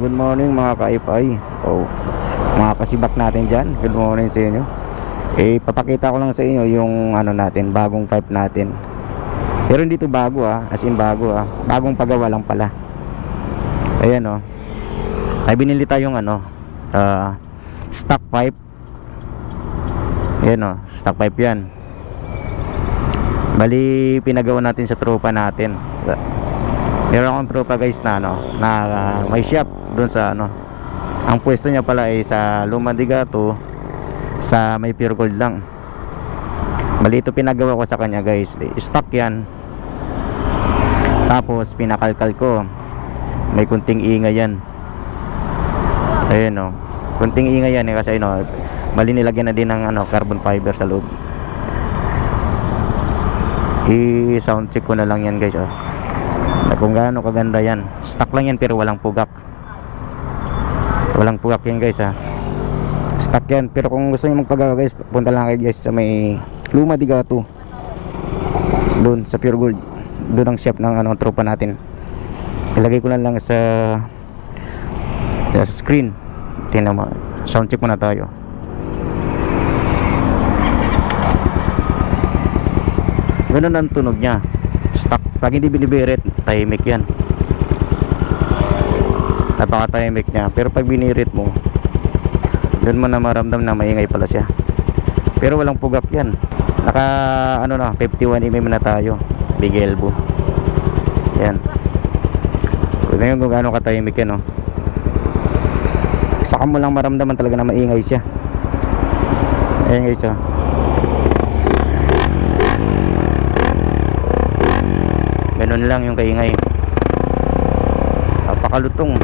good morning mga kaipay. Oh, mga kasibak natin dyan. Good morning sa inyo. Eh, papakita ko lang sa inyo yung ano natin, bagong pipe natin. Pero hindi to bago ah, as in bago ah. Bagong pagawa lang pala. Ayan oh. Ay binili tayong ano, ah, stock pipe. Ayan oh, stock pipe yan. Bali, pinagawa natin sa tropa natin. Meron akong tropa guys na ano, na ah, may shop doon sa ano. Ang pwesto niya pala ay sa Lumadigato sa may pure gold lang. Bali ito pinagawa ko sa kanya guys. Stock yan. Tapos pinakalkal ko. May kunting ingay yan. Ayun oh. Kunting ingay yan eh kasi ano, bali nilagyan na din ng ano, carbon fiber sa loob. I-sound check ko na lang yan guys oh. Kung gaano kaganda yan. Stock lang yan pero walang pugak. Walang pugak yan guys ha. Stock yan. Pero kung gusto niyo magpagawa guys, punta lang kayo guys sa may Luma di Gato. Doon sa Pure Gold. Doon ang shop ng ano, tropa natin. Ilagay ko na lang sa sa screen. Tingnan mo. Sound check muna tayo. Ganun ang tunog niya. Stock. Pag hindi binibirit, tahimik yan. Napaka-tahimik niya. Pero pag binirit mo, doon mo na maramdam na maingay pala siya. Pero walang pugak yan. Naka, ano na, 51mm na tayo. Big elbow. Yan. Tignan nyo kung gaano katahimik yan, oh. Saka mo lang maramdaman talaga na maingay siya. Ayan guys. Ganun lang yung kaingay. Napakalutong.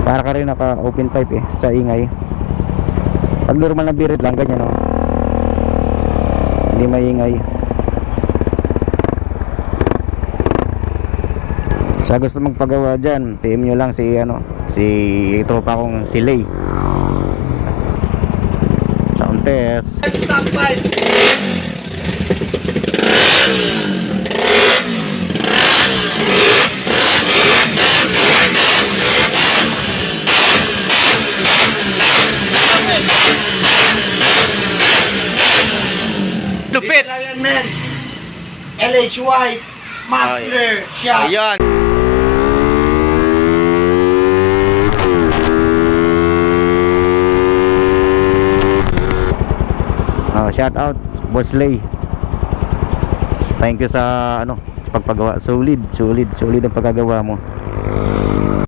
Para ka rin naka open pipe eh sa ingay. Pag normal na birit lang ganyan oh. Hindi maingay. Sa gusto magpagawa dyan, PM nyo lang si ano, si tropa kong si Lay. Sound test. Stop Lupit! Lion Man! LHY! Muffler! Shop! Ayan. Oh, shout out Boss Lay. Thank you sa ano, sa pagpagawa. Solid, solid, solid ang pagkagawa mo.